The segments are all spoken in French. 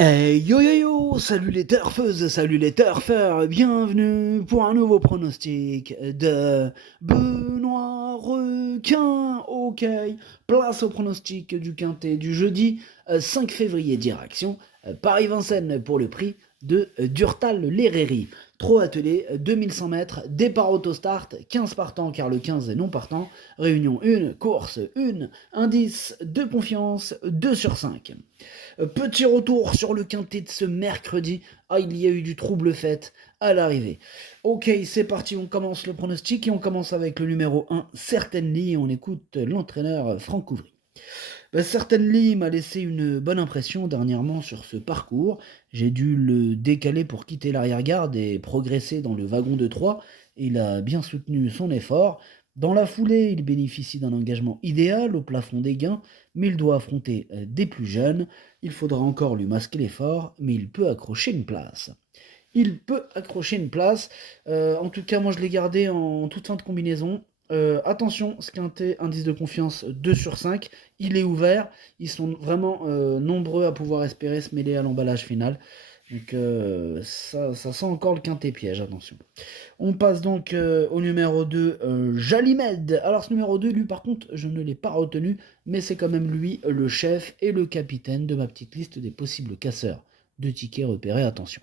Yo yo yo, salut les turfeuses, salut les turfeurs, bienvenue pour un nouveau pronostic de Benoît Requin. Ok, place au pronostic du quintet du jeudi 5 février, direction Paris-Vincennes pour le prix de Durtal-Lerreri. Trop attelé, 2100 mètres, départ auto-start, 15 partants car le 15 est non partant, réunion 1, course 1, indice de confiance 2 sur 5. Petit retour sur le quintet de ce mercredi. Ah, il y a eu du trouble fait à l'arrivée. Ok, c'est parti, on commence le pronostic et on commence avec le numéro 1, Certainly, et on écoute l'entraîneur Franck Couvry. Certainly m'a laissé une bonne impression dernièrement sur ce parcours. J'ai dû le décaler pour quitter l'arrière-garde et progresser dans le wagon de 3. Il a bien soutenu son effort. Dans la foulée, il bénéficie d'un engagement idéal au plafond des gains, mais il doit affronter des plus jeunes. Il faudra encore lui masquer l'effort, mais il peut accrocher une place. Il peut accrocher une place. En tout cas, moi je l'ai gardé en toute fin de combinaison. Attention, ce quintet, indice de confiance 2 sur 5, il est ouvert. Ils sont vraiment nombreux à pouvoir espérer se mêler à l'emballage final. Donc ça sent encore le quintet piège, attention. On passe donc au numéro 2, Jalimed. Alors ce numéro 2, lui par contre, je ne l'ai pas retenu, mais c'est quand même lui le chef et le capitaine de ma petite liste des possibles casseurs de tickets repérés, attention.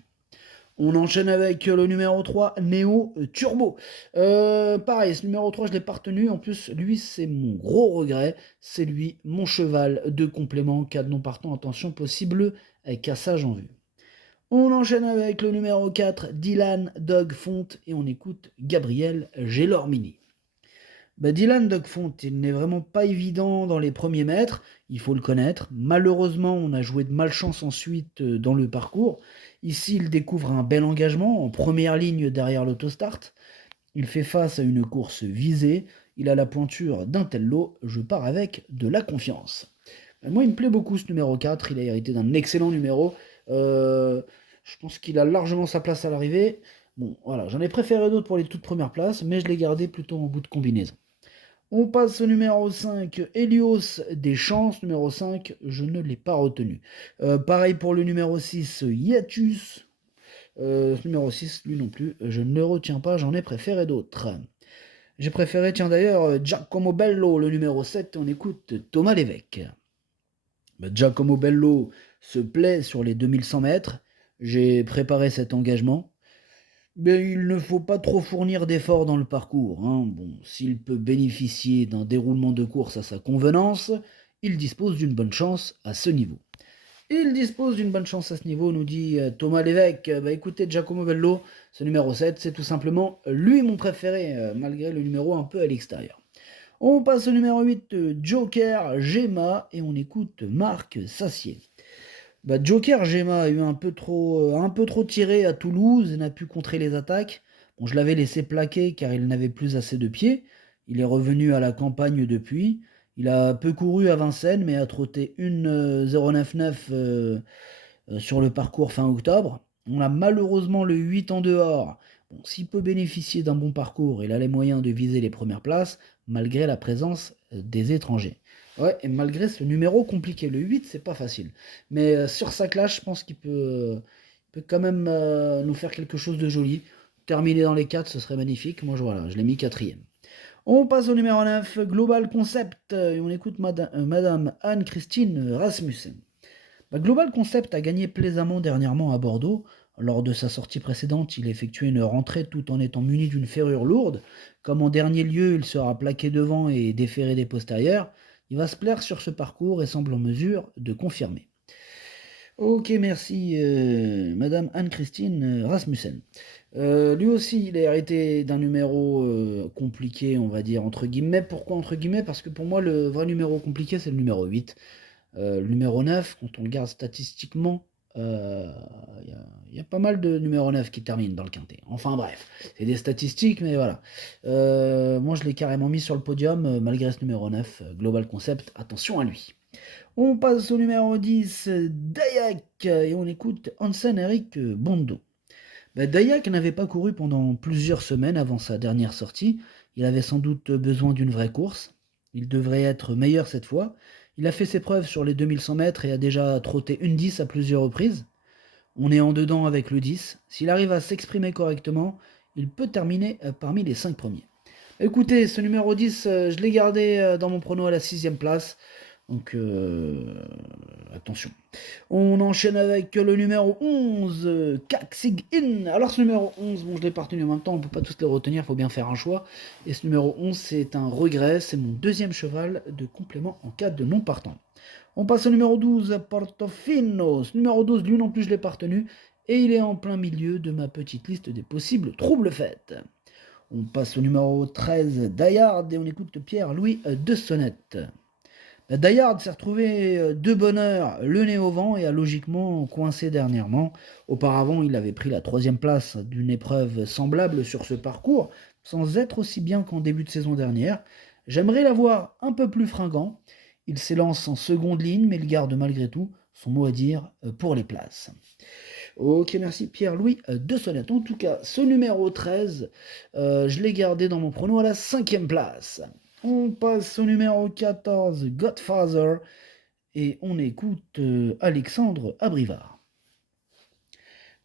On enchaîne avec le numéro 3, Neo Turbo. Pareil, ce numéro 3, je ne l'ai pas retenu. En plus, lui, c'est mon gros regret. C'est lui, mon cheval de complément. Cas de non partant, attention, possible cassage en vue. On enchaîne avec le numéro 4, Dylan Dog Font. Et on écoute Gabriel Gelormini. Dylan Dogfont, il n'est vraiment pas évident dans les premiers mètres, il faut le connaître. Malheureusement, on a joué de malchance ensuite dans le parcours. Ici, il découvre un bel engagement en première ligne derrière l'autostart. Il fait face à une course visée. Il a la pointure d'un tel lot. Je pars avec de la confiance. Moi, il me plaît beaucoup ce numéro 4. Il a hérité d'un excellent numéro. Je pense qu'il a largement sa place à l'arrivée. Bon, voilà, j'en ai préféré d'autres pour les toutes premières places, mais je l'ai gardé plutôt en bout de combinaison. On passe au numéro 5, Helios des chances. Numéro 5, je ne l'ai pas retenu. Pareil pour le numéro 6, Hiatus. Numéro 6, lui non plus, je ne le retiens pas, j'en ai préféré d'autres. J'ai préféré, tiens d'ailleurs, Giacomo Bello, le numéro 7, on écoute Thomas Lévesque. Giacomo Bello se plaît sur les 2100 mètres. J'ai préparé cet engagement. Mais il ne faut pas trop fournir d'efforts dans le parcours. Bon, s'il peut bénéficier d'un déroulement de course à sa convenance, il dispose d'une bonne chance à ce niveau. Il dispose d'une bonne chance à ce niveau, nous dit Thomas Lévesque. Écoutez, Giacomo Bello, ce numéro 7, c'est tout simplement lui mon préféré, malgré le numéro un peu à l'extérieur. On passe au numéro 8, Joker Gemma, et on écoute Marc Sassier. Joker Gemma a eu un peu trop tiré à Toulouse et n'a pu contrer les attaques. Bon, je l'avais laissé plaquer car il n'avait plus assez de pieds. Il est revenu à la campagne depuis. Il a peu couru à Vincennes, mais a trotté une 099 sur le parcours fin octobre. On a malheureusement le 8 en dehors. Bon, s'il peut bénéficier d'un bon parcours, il a les moyens de viser les premières places, malgré la présence des étrangers. Ouais, et malgré ce numéro compliqué, le 8, c'est pas facile. Mais sur sa classe, je pense qu'il peut quand même nous faire quelque chose de joli. Terminer dans les 4, ce serait magnifique. Moi, voilà, je l'ai mis quatrième. On passe au numéro 9, Global Concept, et on écoute Madame Anne-Christine Rasmussen. Global Concept a gagné plaisamment dernièrement à Bordeaux. Lors de sa sortie précédente, il effectuait une rentrée tout en étant muni d'une ferrure lourde. Comme en dernier lieu, il sera plaqué devant et déféré des postérieurs, il va se plaire sur ce parcours et semble en mesure de confirmer. Ok, merci Madame Anne-Christine Rasmussen. Lui aussi, il a hérité d'un numéro compliqué, on va dire, entre guillemets. Pourquoi entre guillemets? Parce que pour moi, le vrai numéro compliqué, c'est le numéro 8. Le numéro 9, quand on le regarde statistiquement, il y a pas mal de numéro 9 qui terminent dans le quintet. Enfin bref, c'est des statistiques, mais voilà. Moi, je l'ai carrément mis sur le podium, malgré ce numéro 9, Global Concept, attention à lui. On passe au numéro 10, Dayak, et on écoute Hansen Eric Bondo. Dayak n'avait pas couru pendant plusieurs semaines avant sa dernière sortie. Il avait sans doute besoin d'une vraie course. Il devrait être meilleur cette fois. Il a fait ses preuves sur les 2100 mètres et a déjà trotté une 10 à plusieurs reprises. On est en dedans avec le 10. S'il arrive à s'exprimer correctement, il peut terminer parmi les 5 premiers. Écoutez, ce numéro 10, je l'ai gardé dans mon prono à la 6e place. Donc, attention. On enchaîne avec le numéro 11, Kaxig In. Alors, ce numéro 11, bon, je l'ai pas retenu en même temps, on peut pas tous les retenir, il faut bien faire un choix. Et ce numéro 11, c'est un regret, c'est mon deuxième cheval de complément en cas de non partant. On passe au numéro 12, Portofino. Ce numéro 12, lui non plus, je l'ai pas retenu. Et il est en plein milieu de ma petite liste des possibles troubles fêtes. On passe au numéro 13, Dayard, et on écoute Pierre-Louis de Sonnette. Dayard s'est retrouvé de bonne heure le nez au vent et a logiquement coincé dernièrement. Auparavant, il avait pris la 3e place d'une épreuve semblable sur ce parcours, sans être aussi bien qu'en début de saison dernière. J'aimerais l'avoir un peu plus fringant. Il s'élance en seconde ligne, mais il garde malgré tout son mot à dire pour les places. Ok, merci Pierre-Louis de Sonnette. En tout cas, ce numéro 13, je l'ai gardé dans mon prono à la 5e place. On passe au numéro 14, Godfather, et on écoute Alexandre Abrivard.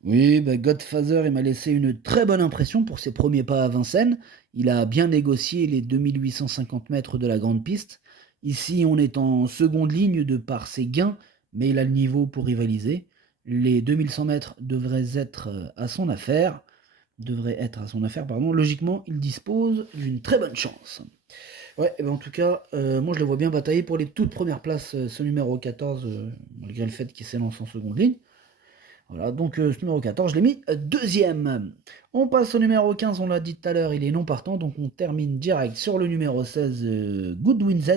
Oui, Godfather, il m'a laissé une très bonne impression pour ses premiers pas à Vincennes. Il a bien négocié les 2850 mètres de la grande piste. Ici, on est en seconde ligne de par ses gains, mais il a le niveau pour rivaliser. Les 2100 mètres devraient être à son affaire. Logiquement, il dispose d'une très bonne chance. Ouais, et en tout cas, moi je le vois bien batailler pour les toutes premières places, ce numéro 14, malgré le fait qu'il s'élance en seconde ligne. Voilà, donc ce numéro 14, je l'ai mis deuxième. On passe au numéro 15, on l'a dit tout à l'heure, il est non partant, donc on termine direct sur le numéro 16, Goodwin Z.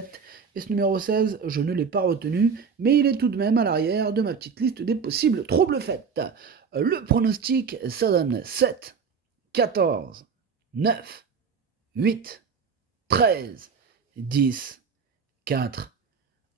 Et ce numéro 16, je ne l'ai pas retenu, mais il est tout de même à l'arrière de ma petite liste des possibles troubles fêtes. Le pronostic, ça donne 7, 14, 9, 8, 13, 10, 4,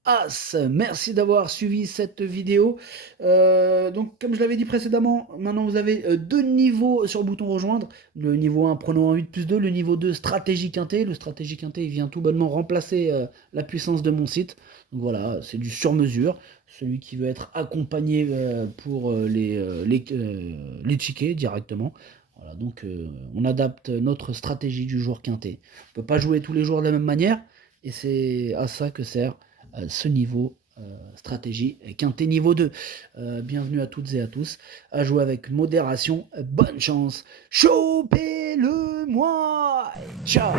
As. Merci d'avoir suivi cette vidéo. Donc, comme je l'avais dit précédemment, maintenant vous avez deux niveaux sur le bouton rejoindre. Le niveau 1, prono en 8+2. Le niveau 2, stratégie quintée. Le stratégie quintée, il vient tout bonnement remplacer la puissance de mon site. Donc voilà, c'est du sur-mesure. Celui qui veut être accompagné pour les tickets directement. Voilà, donc on adapte notre stratégie du jour quintet. On ne peut pas jouer tous les jours de la même manière, et c'est à ça que sert ce niveau stratégie quintet niveau 2. Bienvenue à toutes et à tous, à jouer avec modération. Bonne chance, chopez-le moi, ciao.